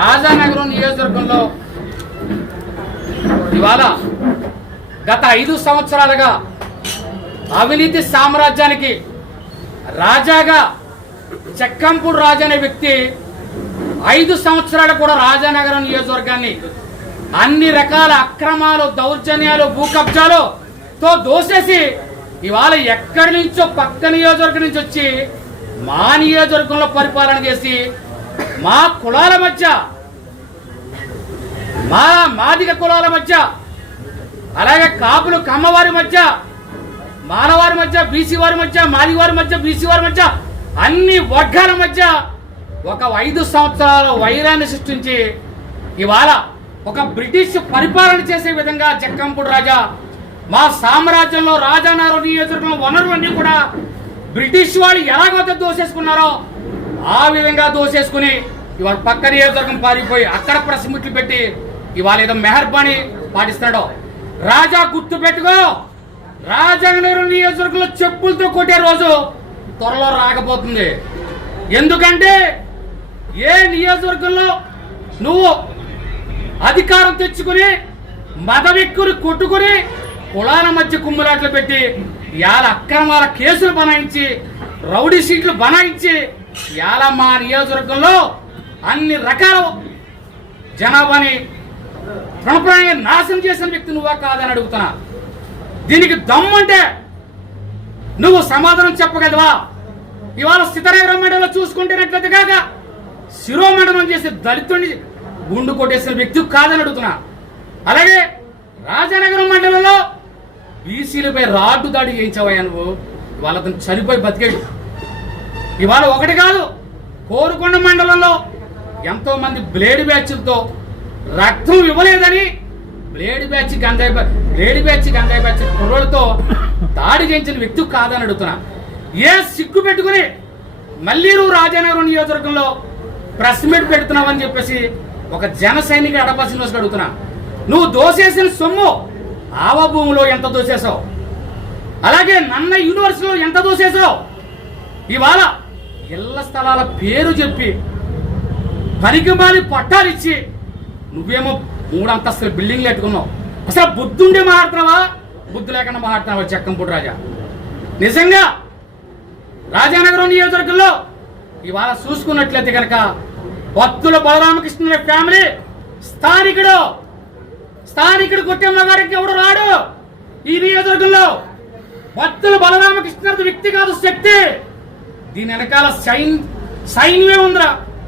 రాజానగరం నియోజకవర్గంలో ఇవాళ గత 5 సంవత్సరాలుగా అవినీతి సామ్రాజ్యానికి రాజాగా చెక్కంపూడి రాజా అనే వ్యక్తి 5 సంవత్సరాలు కూడా రాజానగరం నియోజకవర్గాన్ని అన్ని రకాల అక్రమాలు, దౌర్జన్యాలు, భూ కబ్జాలతో దోసేసి ఇవాళ ఎక్కడి నుంచో పక్క నియోజకవర్గం నుంచి వచ్చి మా నియోజకవర్గంలో పరిపాలన చేసి మా కులాల మధ్య, మా మాదిగ కులాల మధ్య, అలాగే కాపులు కమ్మవారి మధ్య, మానవారి మధ్య, బీసీ వారి మధ్య, మాది వారి మధ్య, బీసీ వారి మధ్య, అన్ని వర్గాల మధ్య ఒక 5 సంవత్సరాల వైరాన్ని సృష్టించి ఇవాళ ఒక బ్రిటిష్ పరిపాలన చేసే విధంగా జక్కంపూడి రాజా మా సామ్రాజ్యంలో రాజానగరం నియోజకవర్గం వనరులన్నీ కూడా బ్రిటిష్ వాళ్ళు ఎలాగైతే దోసేసుకున్నారో ఆ విధంగా దోసేసుకుని ఇవాళ పక్క నియోజకవర్గం పారిపోయి అక్కడ ప్రెస్ మీట్లు పెట్టి ఇవాళ ఏదో మెహర్బానీ పాటిస్తున్నాడు. రాజా గుర్తు పెట్టుకో, రాజానగరం నియోజకవర్గంలో చెప్పులతో కొట్టే రోజు త్వరలో రాకపోతుంది. ఎందుకంటే ఏ నియోజకవర్గంలో నువ్వు అధికారం తెచ్చుకుని మదవెక్కుని కొట్టుకుని కులాల మధ్య కుమ్ములాట్లు పెట్టి ఇవాళ అక్రమాల కేసులు బనాయించి, రౌడీ షీట్లు బనాయించి ఇవాళ మా నియోజకవర్గంలో అన్ని రకాల జనాభాని ప్రణప్రాయంగా నాశనం చేసిన వ్యక్తి నువ్వా కాదని అడుగుతున్నా. దీనికి దమ్మంటే నువ్వు సమాధానం చెప్పగలవా? ఇవాళ సీతారామరావు మండలంలో చూసుకుంటున్నట్లయితే కాక శిరోమండలం చేసి దళితుడిని గుండు కొట్టేసిన వ్యక్తి కాదని అడుగుతున్నా. అలాగే రాజానగరం మండలంలో బీసీలపై రాడ్డు దాడి చేయించావయ్యా నువ్వు. ఇవాళ అతను చనిపోయి బతికేడు. ఇవాళ ఒకటి కాదు, కోరుకొండ మండలంలో ఎంతో మంది బ్లేడ్ బ్యాచ్లతో రక్తం ఇవ్వలేదని బ్లేడ్ బ్యాచ్ గంజాయి బ్యాచ్ కుర్రోళ్ళతో దాడి చేయించిన వ్యక్తి కాదని అడుగుతున్నా. ఏ సిగ్గు పెట్టుకుని మళ్ళీ నువ్వు రాజానగరం నియోజకవర్గంలో ప్రెస్ మీట్ పెడుతున్నావని చెప్పేసి ఒక జన సైనిక అడపా శ్రీనివాస్ అడుగుతున్నా. నువ్వు దోసేసిన సొమ్ము ఆవభూమిలో ఎంత దోసేసావు, అలాగే నన్న యూనివర్సిటీలో ఎంత దోసేసావు. ఇవాళ ఇళ్ల స్థలాల పేరు చెప్పి పనికిమాలి పట్టాలిచ్చి నువ్వేమో 3 అంతస్తుల బిల్డింగ్లు పెట్టుకున్నావు. అసలు బుద్ధుండే మాట్లాడుతున్నావా, బుద్ధి లేకుండా మాట్లాడుతున్నావా జక్కంపూడి రాజా? నిజంగా రాజానగరం నియోజకవర్గంలో ఇవాళ చూసుకున్నట్లయితే కనుక భక్తుల బలరామకృష్ణ ఫ్యామిలీ స్థానికుడు కొట్టే మగారికి ఎవడు రాడు. ఈ నియోజకవర్గంలో భక్తుల బలరామకృష్ణ వ్యక్తి కాదు, శక్తి. దీని వెనకాల సైన్యమే ఉందిరా.